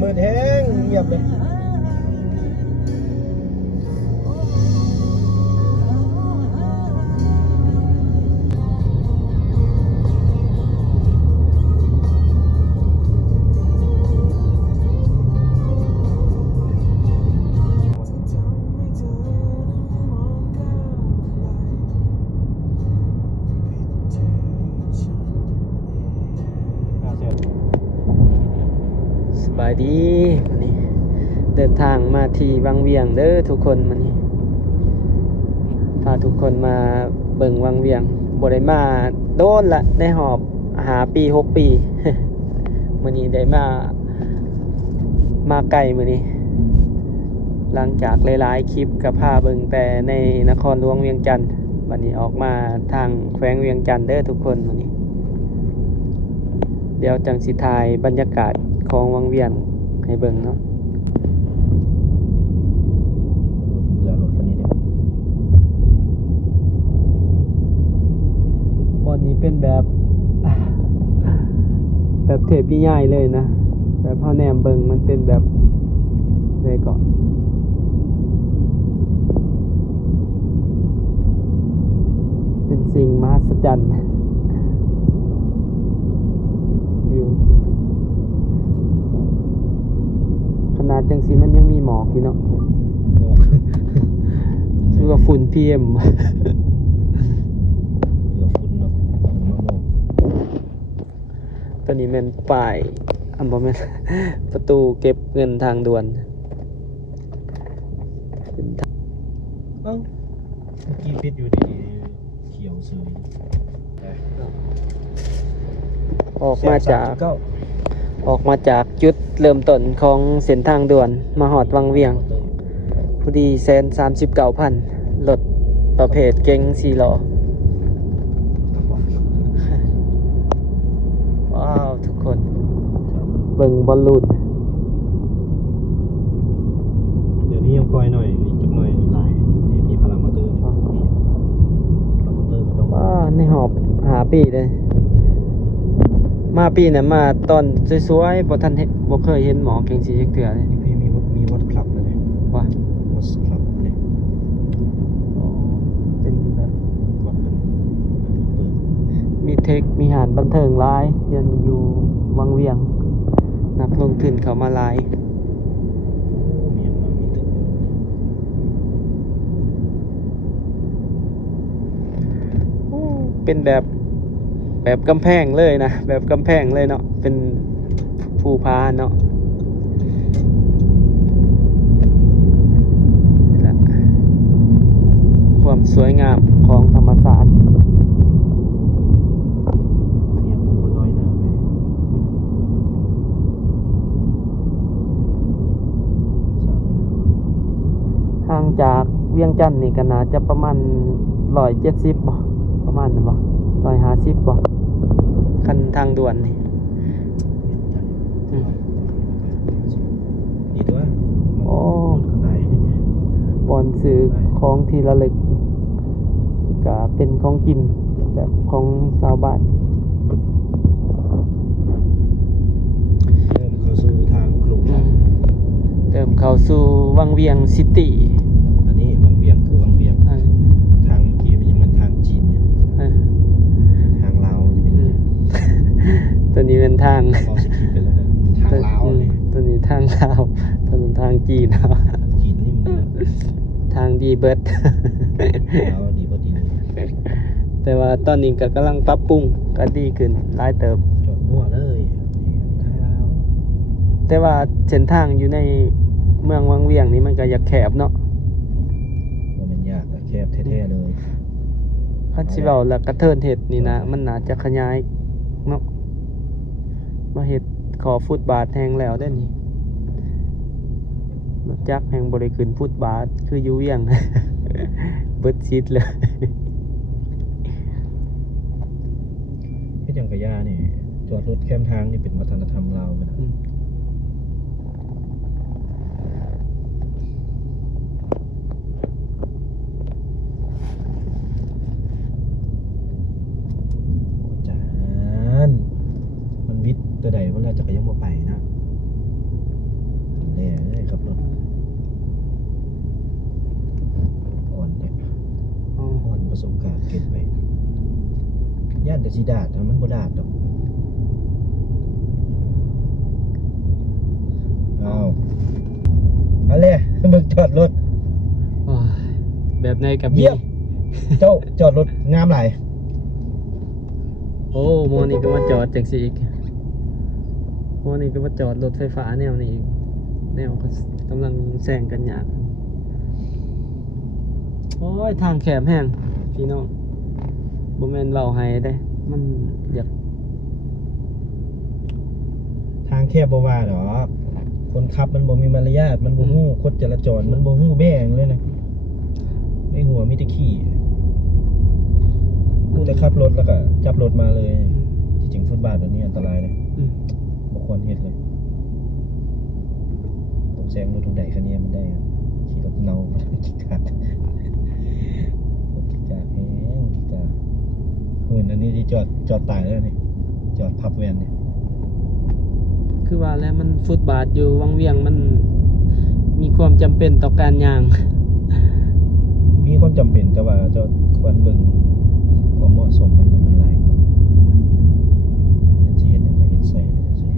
มืดแห้งเงียบเลยสบายดีวันนี้เดินทางมาที่วังเวียงเด้อทุกคนวันนี้พาทุกคนมาเบิ่งวังเวียงบ่ได้มาโดนละได้หอบหาปี6 ปี วันนี้ได้มาไกลมื้อนี้หลังจากหลายๆคลิปกับพาเบิ่งแต่ในนครหลวงเวียงจันทน์วันนี้ออกมาทางแขวงเวียงจันทน์เด้อทุกคนวันนี้เดี๋ยวจังสิถ่ายบรรยากาศของวังเวียงให้เบิ่งเนาะ เรือรถคันนี้เนี่ย บอนนี้เป็นแบบ แบบเทปใหญ่เลยนะแบบพ่อแนมเบิ่งมันเป็นแบบเลยก่อนเป็นสิ่งมหัศจรรย์วิวขนาดจังสีมันยังมีหมอกอยู่เนาะ หมอก คือว่าฝุ่น PM เรือฝุ่นเนาะมะม่วง ตอนนี้แม่นป้ายบ่แม่น ประตูเก็บเงินทางด่วน เอ้าเมื่อกี้ปิดอยู่ดีๆเขียวสวย ออกมาจาก ก็ จุดเริ่มต้นของเส้นทางด่วนมาหอดวังเวียงพอดี139,000รถประเภทเก๋ง4 ล้อว้าวทุกคนเบิ่งบอลลูน เดี๋ยวนี้ยังปล่อยหน่อยอีกจักหน่อยหลายนี่มีพลังมอเตอร์นี่พลังมอเตอร์ไม่ต้อง ว้าในหอบหาปีเลยมาปีน่ะมาตอนสวยๆบ่ทันเห็นบ่เคยเห็นหมอกจังซี่จักเทื่อเลย พี่มีวัดคลับเลยเนี่ย ว่า วัดคลับเนี่ย เป็นแบบ วัดเป็นเปิด มีเทคมีหารบันเทิงหลายเดี๋ยวนี้อยู่วังเวียงนักลงทุนเข้ามาหลาย มีอย่างมามีตึกอยู่เนี่ย เป็นแบบกำแพงเลยนะแบบกำแพงเลยเนาะเป็นภูพานเนาะนี่แหละความสวยงามของธรรมศาสตร์ เรียกผมน้อยหนาไหม ห่างจากเวียงจันทน์นี่ก็น่าจะประมาณ170บ่ประมาณนั้นบ่150บ่คันทางด่วนนี่ ดีด้วย โอ้ ก็ได้ บอนซื้อของที่ระลึกก็เป็นของกินแบบของชาวบ้าน เริ่มเข้าสู่ทางกรุงแล้ว เติมเข้าสู่วังเวียงซิตี้ อันนี้วังเวียงคือวังเวียงทางเมื่อกี้มันยังเป็นทางจีนเนี่ยทางลาวจะเป็น ตัวนี้เป็นทาง พอสกีไปแล้วนะทางลาวเลย ตัวนี้ทางลาวตัวนี้ทางจีน จีนนี่มัน ทางดีเบิร์ด ลาวดีกว่าจีน แต่ว่าตอนนี้ก็กำลังปรับปรุงก็ดีขึ้นหลายเติบ จอดมั่วเลยนี่ทางลาว แต่ว่าเส้นทางอยู่ในเมืองวังเวียงนี่มันก็อยากแคบเนาะ ว่ามันยากแต่แคบแท้ๆเลย คันสิเว้าแล้วก็เทินเฮ็ดนี่นะมันน่าจะขยายเนาะมาเฮ็ดขอฟุตบาทแฮงแล้วได้อนี่รถจักรแฮงบ่ได้ขึ้นฟุตบาทคืออยู่เวียง เบิดชิดเลย ที่จังกะยาเนี่ยจอดรถแคมทางนี่เป็นวัฒนธรรมลาวไปนะจานมันวิทย์ตัวใดเวลาจักรยานมาไปนะ แต่สิดาดนะมันบ่ดาดดอกอ้าวอะไรมึงจอดรถ โอ้ยแบบในกับ เยี่ยม เจ้าจอดรถงามหลาย โอ้โมนี่ก็มาจอดจังสิอีกโมนี่ก็มาจอดรถไฟฟ้าแนวนี้อีกแนวก็กำลังแซงกันยากโอ้ยทางแคบแห้งพี่น้องบ่แม่นเว้าให้ได้มันอยาก ทางแคบบ่ว่าดอกคนขับมันบ่มีมารยาทมันบ่ฮู้กฎจราจรมันบ่ฮู้แบ่งเลยนะในหัวมีแต่ขี้มันจะขับรถแล้วก็จับรถมาเลยที่จริงฟุตบาทแบบนี้อันตรายนะ อืม บ่ควรเฮ็ดเลยต้องแซงรถทุกใดคันนี้มันได้ครับขี่รถเนาขี้ขาดขี้กาแห้งขี้กาอันนี้ที่จอดตายแล้วนี่จอดพับแวนนี่ คือว่าแล้วมันฟุตบาทอยู่วังเวียงมันมีความจำเป็นต่อการย่าง มีความจำเป็นแต่ว่าเจ้าควรเบิ่งความเหมาะสมมันหลายคนเป็นสิเฮ็ดหยังก็เฮ็ดใส่ไปซื่อ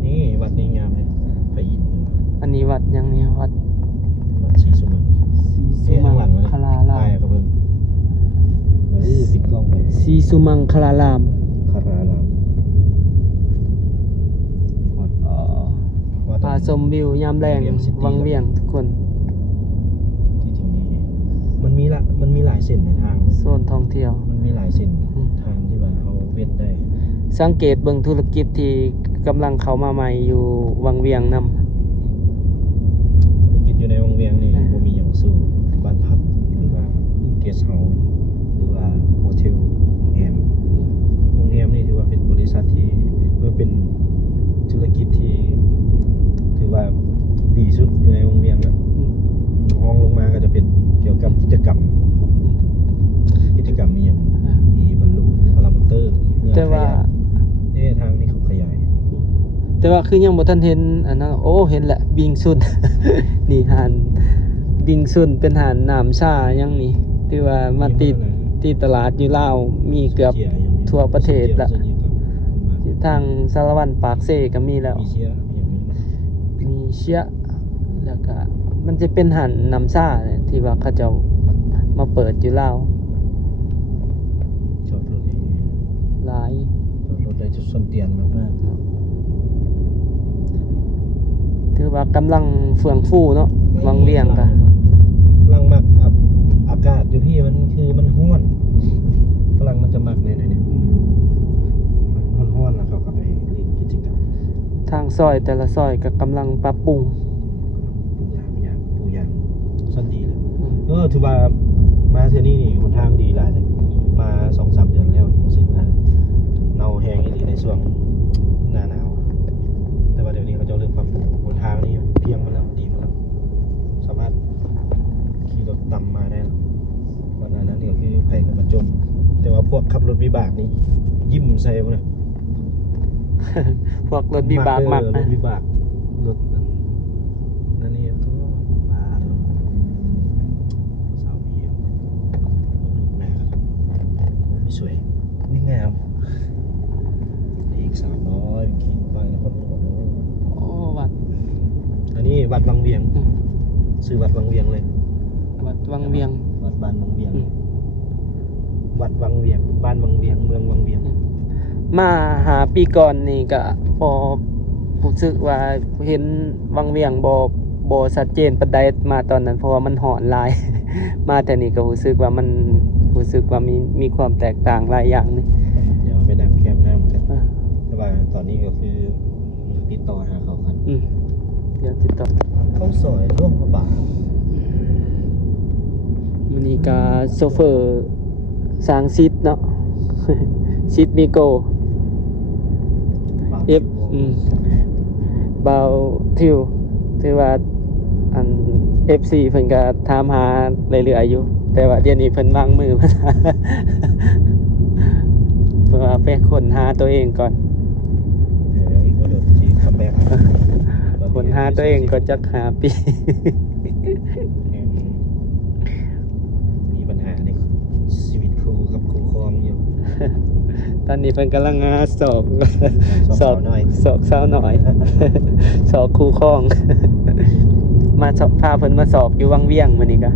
ๆนี่วัดนี้งามเลยไปอินใช่ไหม อันนี้วัดยังนี่วัด วัดศรีสุมัง ศรีสุมังคลาราม ไปก็เบิ่งปิดกล้องไป ศรีสุมังคลาราม คารารามวัด ผาชมวิวยามแรงวังเวียงทุกคน ที่จริงนี่มันมีหลายเส้นในทาง โซนท่องเที่ยว มันมีหลายเส้น อืม ทางที่ว่าเขาเว้นได้ สังเกตเบิ่งธุรกิจที่กำลังเข้ามาใหม่อยู่วังเวียงนำ ธุรกิจอยู่ในวงเวียงนี่บ่มีอย่างสู้บ้านพักหรือว่าเกสต์เฮาส์หรือว่าโฮเทลโรงแรมนี่ถือว่าเป็นบริษัทที่เป็นธุรกิจที่ถือว่าดีสุดอยู่ในวงเวียงแล้วห้องลงมาก็จะเป็นเกี่ยวกับกิจกรรมมีอย่างมีบอลลูนพารามอเตอร์มีเงื่อน แต่ว่า ขยายทางนี้เขาขยาย แต่ว่าคือยังบ่ทันเห็นอันนั้นโอ้เห็นแหละบิงซุน นี่หานบิงซุนเป็นหานน้ำชายังนี่ที่ว่ามาติดที่ตลาดอยู่ลาวมีเกือบ ทั่วประเทศละ อยู่ทางสารวัตรปากเซก็มีแล้ว มีเชียอย่างนี้ มีเชียแล้วก็มันจะเป็นหันน้ำซ่าเนี่ยที่ว่าเขาเจะมาเปิดอยู่ลาว จอดรถนี่ หลาย จอดรถได้จุดส้นเตียนมาก ถือว่ากำลังเฟื่องฟูเนาะวังเวียงกะ กำลังมักอากาศอยู่พี่มันคือมันห้อนกำลังมันจะมักเนี่ยมันห้อนแล้วเขาก็ไปเล่นกิจกรรม ทางซอยแต่ละซอยก็กำลังปรับปรุง ปูยางสั้นดีเลยถือว่ามาเที่ยวนี้นี่หนทางดีหลายเลยมา 2-3 เดือนแล้วนี่รู้สึกว่าเนาแห้งอีหลีในช่วงหน้าหนาวแต่ว่าเดี๋ยวนี้เขาจะเริ่มปรับปรุงหนทางนี่เพียงมาแล้วดีมาแล้วสามารถขี่รถต่ำมาได้แล้วก่อนหน้านั้นก็คือไผ่กับมาจม แต่ว่าพวกขับรถวิบากนี่ยิ้มใส่พวกนี้ พวกรถวิบากมัก ร นะ ถวิบากรถนั่นนี่ก็ป่าเลยสาวพีแม่ครับไม่สวยนี่งามอีก300ขี่ไปแล้วคนโอ้โห โอ้วัด อันนี้วัดวังเวียงชื่อวัดวังเวียงเลย วัดวังเวียง วัดบ้านวังเวียง วัดวังเวียงบ้านวังเวียงเมืองวังเวียง มาหาปีก่อนนี่ก็พอรู้สึกว่าเห็นวังเวียงบ่ชัดเจนปานใดมาตอนนั้นเพราะว่ามันหอนหลาย มาแต่นี่ก็รู้สึกว่ามันรู้สึกว่ามีความแตกต่างหลายอย่างนี่ เดี๋ยวไปนั่งแคมป์น้ำกัน อ่ะ แต่ว่าตอนนี้ก็คือติดต่อหาเขากัน เดี๋ยวติดต่อ เขาสอยร่วมพระบาท มันนี่ก็โซเฟอร์สร้างซิดเนาะ ซิดมิโกเอฟเบาทิวถือว่าอัน FC เพิ่นก็ถามหาเรื่อยๆอยู่ แต่ว่าเดี๋ยวนี้เพิ่นวางมือ มาเพื่อไปค้นหาตัวเองก่อน อีกคนเดิมที่คัมแบ็ก ค้นหาตัวเองก็จักหาปี มีปัญหาในชีวิต ตอนนี้เพิ่นกำลังสอบ สอบหน่อย สอบเช้าหน่อย สอบครูข้อง มาสอบพาเพิ่นมาสอบอยู่วังเวียงมื้อนี้ก็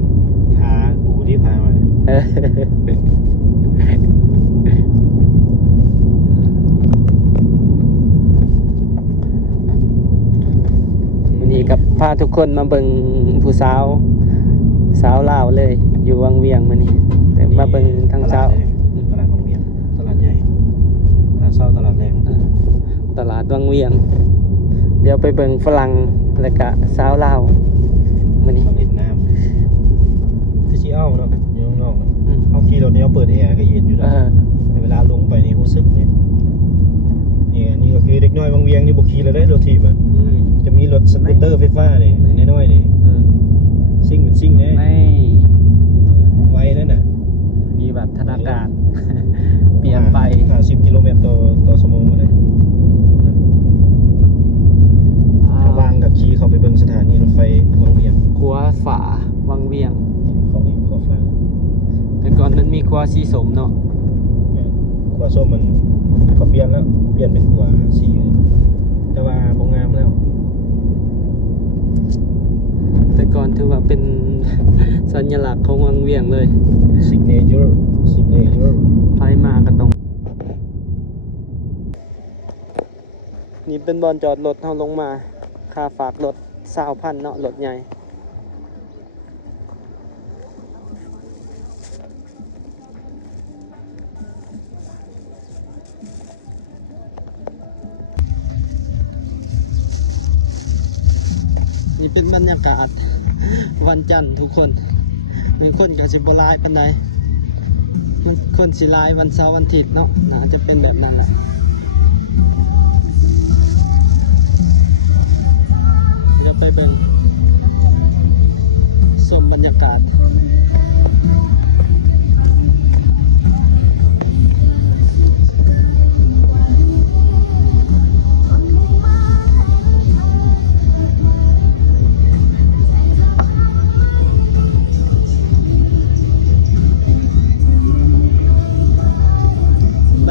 พาปู่ที่พามา เออมื้อนี้กับพาทุกคนมาเบิ่งผู้สาวสาวลาวเลย อยู่วังเวียงมื้อนี้แต่มาเบิ่งทางเช้า ตลาดบางเวียงตลาดใหญ่ตลาดเช้าตลาดแรง ตลาดวังเวียง เดี๋ยวไปเบิ่งฝรั่งแล้วก็สาวลาวมื้อนี้ ตลาดเล่นน้ำคือสิเอาเนาะอยู่ข้างนอกเนาะ อืม เอาขี่รถนี้เอาเปิดแอร์ก็เย็นอยู่ เอ แล้ว อ แต่เวลาลงไปนี่รู้สึกเนี่ยนี่ก็คือเด็กน้อยบางเวียงนี่บ่ขี่แล้วได้รถถีบอ่ะจะมีรถสกูตเตอร์ไฟฟ้านี่น้อยๆนี่ซิ่งเป็นซิ่งแน่ ไม่ ไวนั่นน่ะ มีแบบธนาการ เปลี่ยนไป 50กิโลเมตรต่อชั่วโมงเลยถ้าวางกับขี่เข้าไปเบิ่งสถานีรถไฟบางเวียง ครัวฝาวังเวียง เขานี่เขาฟัง แต่ก่อนมันมีครัวสีสมเนาะ ขวาส้มมันเขาเปลี่ยนแล้วเปลี่ยนเป็นขวาสีแต่ว่าบ่งามแล้ว แต่ก่อนถือว่าเป็น สัญลักษณ์ของวังเวียงเลย signature ไฟมาก็ต้องนี่เป็นบอลจอดรถเฮาลงมาค่าฝากรถ20,000เนาะรถใหญ่นี่เป็นบรรยากาศ วันจันทร์ทุกคนมันคนก็สิบ่หลายปานใดมันคนสิหลายวันเสาร์วันอาทิตย์เนาะน่าจะเป็นแบบนั้นแหละเดี๋ยวไปเบิ่งชมบรรยากาศ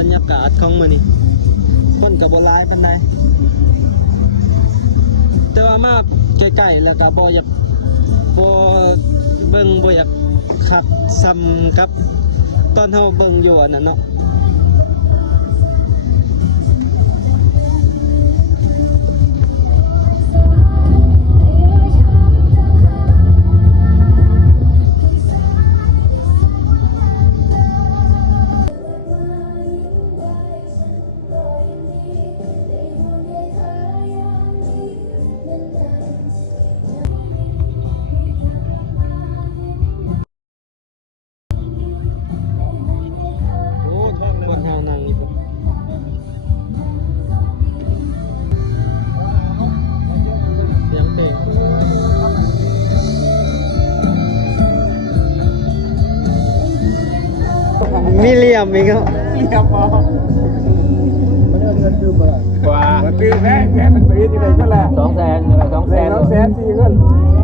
บรรยากาศของมื้อนี้คนก็บ่หลายปานใดแต่ว่ามาใกล้ๆแล้วก็บ่อยากบ่เบิ่งบ่อยากขับซ้ำกับตอนเฮาเบิ่งอยู่อันนั้นเนาะโอ้คนเฮานั่งนี่พุ่นเสียงเพลงมีเหลี่ยมอีกแล้ว กว่า มันตื้อแม่มันตื้อที่ไหนก็แหละ 200,000 200,000 4ก็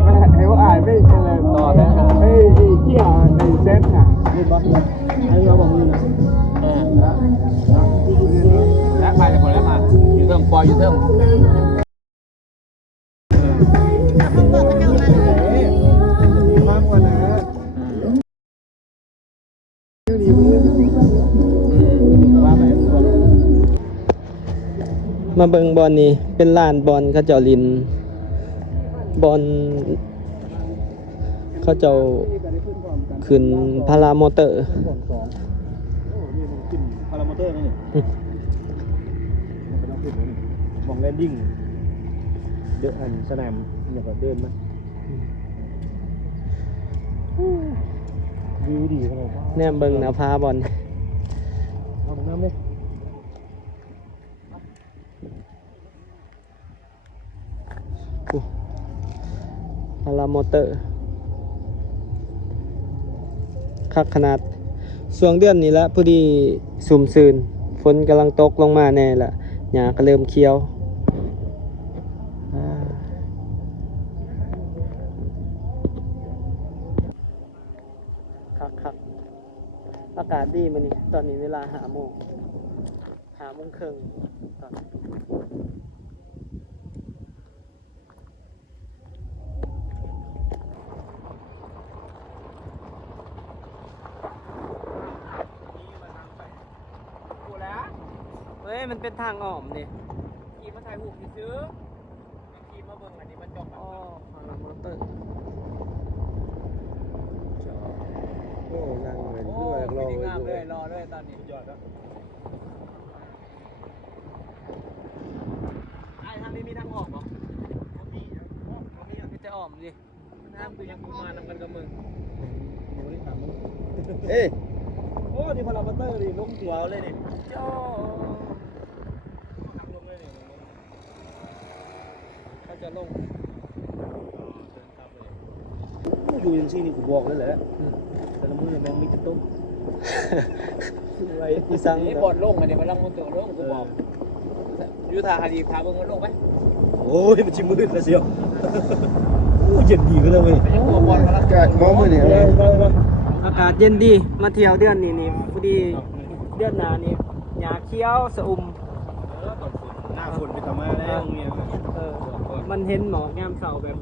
แม่ให้ว่าอ่านไม่กันเลย ต่อได้หา ไอ้เกี่ยวในเซนหา นี่บ่ไอ้เราบอกมึงนะ แล้วมาจากคนแล้วมาอยู่เทิงปอยอยู่เทิง มากกว่านะ ว่าไป มาเบิ่งบอลนี่เป็นลานบอลเขาเจ้าลินบอลเขาเจ้าขึ้นพารามอเตอร์ พารามอเตอร์นี่มันต้องขึ้นนี่มองแลนดิ้งเดินอันสนามเนี่ยก็เดินมาวิวดีขนาด แนมเบิ่งหน้าพาบอล เอาน้ำเลย พารามอเตอร์คักขนาดช่วงเดือนนี้ละพอดีสุ่มซืนฝนกำลังตกลงมาแน่ละหญ้าก็เริ่มเขียวคักอากาศดีมื้อนี้ตอนนี้เวลา5 โมง 5 โมงครึ่งตอนกูแล้ว เฮ้ยมันเป็นทางอ้อมดิ ขี่มาถ่ายรูปซื้อขี่มาเบิ่งอันนี้มันจบ อ๋อฝั่งละมอเตอร์โอ้ยังเหมือน โอ้ ด้วย ย รอ ดี ไว้ งาม ด้ เล วย ยรอเลยตอนนี้ ยอดแล้ว ไอ้ทางนี้มีทางออกเหรอ มีแต่อ้อมดิ น้ำคือยังมานำกันกับมึง เอ้ย โอ้นี่พาราบัตเตอร์ดิลงตัวเอาเลยนี่ โจ้ ทำลงเลยนี่ เขาจะลง อยู่ยังซี่นี่กูบอกเลยแหละแต่ละมื้อแม่งมีแต่ต้มอะไรที่สั่ง นี่บอดลงอันนี้มันลังมันตัวลงกูบอกยูทาฮาดีพาเบิ่งมันลงไหม โอ้ยมันชิมืดแล้วเชียวโอ้เย็นดีก็เลยเว้ย ยังตัวบอลมาแล้ว กาดมองมือเนี่ย ไป อากาศเย็นดีมาเที่ยวเดือนนี้นี่พอดีเดือนหน้านี่หญ้าเขียวสะอุ่ม หน้าฝนไปทำมาแล้วเมีย เออมันเห็นหมอกยามเช้าแบบ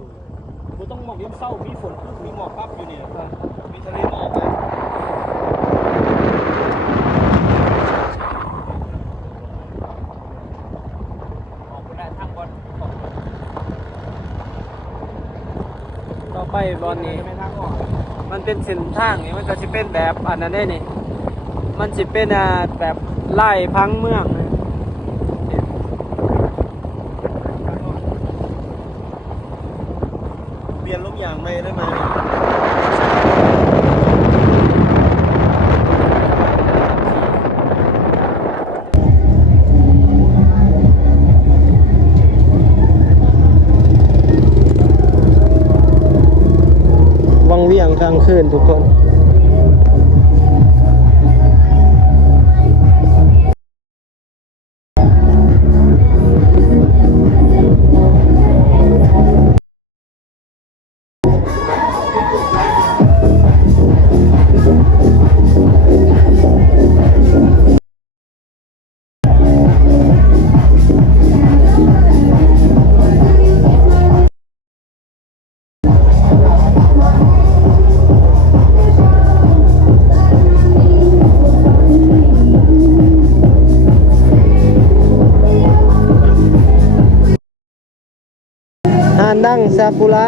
กูต้องหมอกยิ่งเศร้ามีฝนมีหมอกปั๊บอยู่เนี่ย เออ มีทะเลหมอกนะ ออกไปได้ทางบอล ต่อไปบอลนี้ ไม่ทางออก มันเป็นเส้นทางนี่มันก็จะเป็นแบบอันนั้นได้นี่มันจะเป็นแบบไล่พังเมืองนะ เปลี่ยนลมยางไม่ได้มาวังเวียงกลางคืนทุกคนหานดังซากุระ